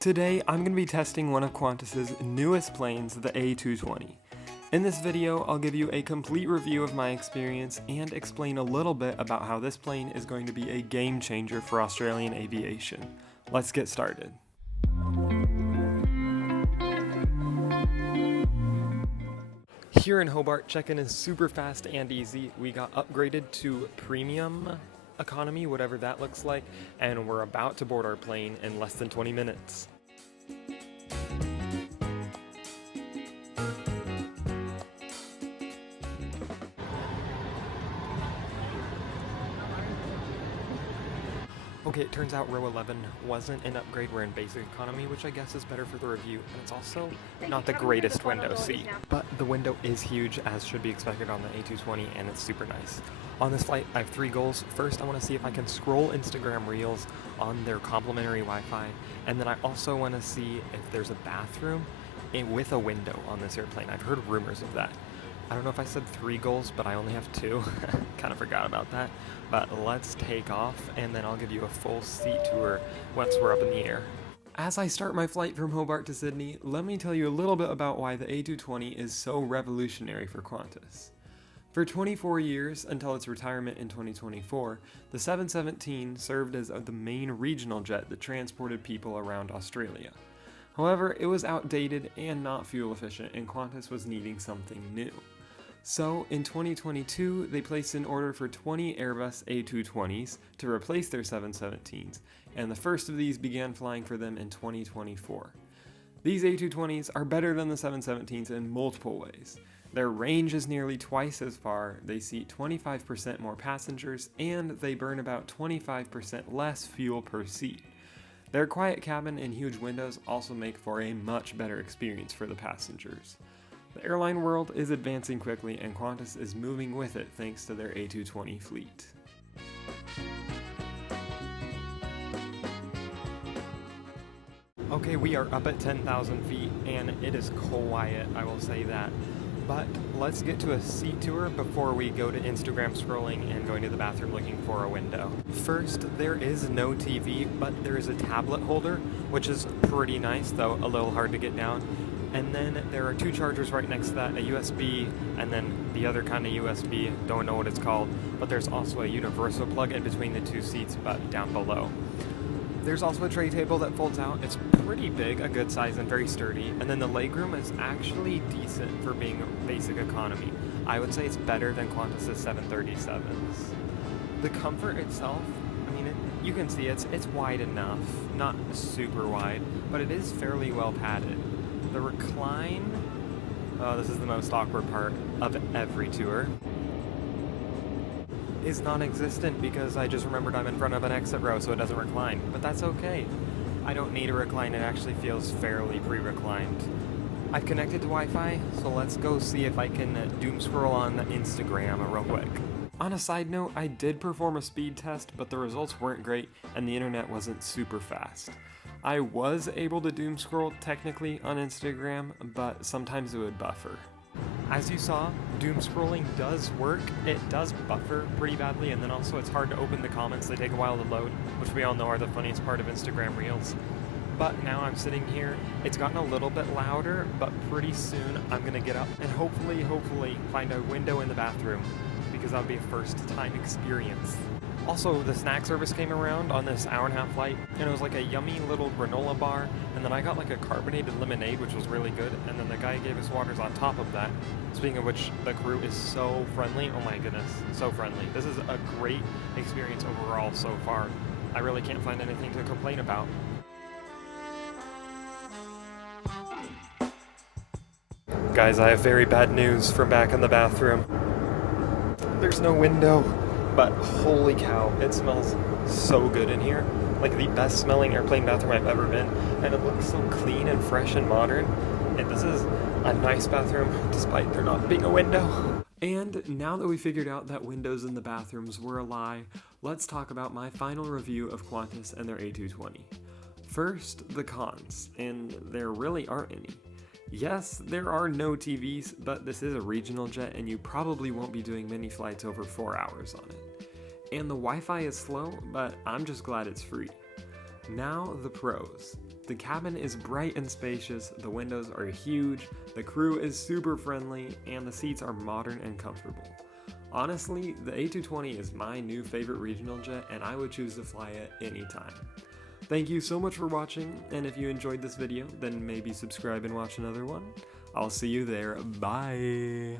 Today, I'm going to be testing one of Qantas's newest planes, the A220. In this video, I'll give you a complete review of my experience and explain a little bit about how this plane is going to be a game changer for Australian aviation. Let's get started. Here in Hobart, check-in is super fast and easy. We got upgraded to premium economy, whatever that looks like, and we're about to board our plane in less than 20 minutes. Okay, it turns out row 11 wasn't an upgrade, we're in basic economy, which I guess is better for the review, and it's also not the greatest window seat. But the window is huge, as should be expected on the A220, and it's super nice. On this flight, I have 3 goals. First, I want to see if I can scroll Instagram Reels on their complimentary Wi-Fi, and then I also want to see if there's a bathroom with a window on this airplane. I've heard rumors of that. I don't know if I said 3 goals, but I only have 2. Kind of forgot about that. But let's take off, and then I'll give you a full seat tour once we're up in the air. As I start my flight from Hobart to Sydney, let me tell you a little bit about why the A220 is so revolutionary for Qantas. For 24 years, until its retirement in 2024, the 717 served as the main regional jet that transported people around Australia. However, it was outdated and not fuel efficient, and Qantas was needing something new. So, in 2022, they placed an order for 20 Airbus A220s to replace their 717s, and the first of these began flying for them in 2024. These A220s are better than the 717s in multiple ways. Their range is nearly twice as far, they seat 25% more passengers, and they burn about 25% less fuel per seat. Their quiet cabin and huge windows also make for a much better experience for the passengers. The airline world is advancing quickly, and Qantas is moving with it thanks to their A220 fleet. Okay, we are up at 10,000 feet, and it is quiet, I will say that. But let's get to a seat tour before we go to Instagram scrolling and going to the bathroom looking for a window. First, there is no TV, but there is a tablet holder, which is pretty nice, though a little hard to get down. And then there are 2 chargers right next to that, a USB and then the other kind of USB, don't know what it's called, but there's also a universal plug in between the 2 seats but down below. There's also a tray table that folds out. It's pretty big, a good size, and very sturdy. And then the legroom is actually decent for being basic economy. I would say it's better than Qantas's 737s. The comfort itself, I mean, you can see it's wide enough, not super wide, but it is fairly well padded. The recline, this is the most awkward part of every tour, is non-existent because I just remembered I'm in front of an exit row, so it doesn't recline. But that's okay. I don't need a recline, it actually feels fairly pre-reclined. I've connected to Wi-Fi, so let's go see if I can doom scroll on Instagram real quick. On a side note, I did perform a speed test, but the results weren't great and the internet wasn't super fast. I was able to doom scroll technically on Instagram, but sometimes it would buffer. As you saw, doom scrolling does work. It does buffer pretty badly, and then also it's hard to open the comments. They take a while to load, which we all know are the funniest part of Instagram Reels. But now I'm sitting here, it's gotten a little bit louder, but pretty soon I'm gonna get up and hopefully find a window in the bathroom, because that'll be a first time experience. Also, the snack service came around on this hour-and-a-half flight, and it was like a yummy little granola bar, and then I got like a carbonated lemonade, which was really good, and then the guy gave us waters on top of that. Speaking of which, the crew is so friendly. Oh my goodness, so friendly. This is a great experience overall so far. I really can't find anything to complain about. Guys, I have very bad news from back in the bathroom. There's no window. But holy cow, it smells so good in here. Like the best smelling airplane bathroom I've ever been. And it looks so clean and fresh and modern. And this is a nice bathroom, despite there not being a window. And now that we figured out that windows in the bathrooms were a lie, let's talk about my final review of Qantas and their A220. First, the cons, and there really aren't any. Yes, there are no TVs, but this is a regional jet and you probably won't be doing many flights over 4 hours on it. And the Wi-Fi is slow, but I'm just glad it's free. Now the pros. The cabin is bright and spacious, the windows are huge, the crew is super friendly, and the seats are modern and comfortable. Honestly, the A220 is my new favorite regional jet, and I would choose to fly it anytime. Thank you so much for watching, and if you enjoyed this video, then maybe subscribe and watch another one. I'll see you there. Bye!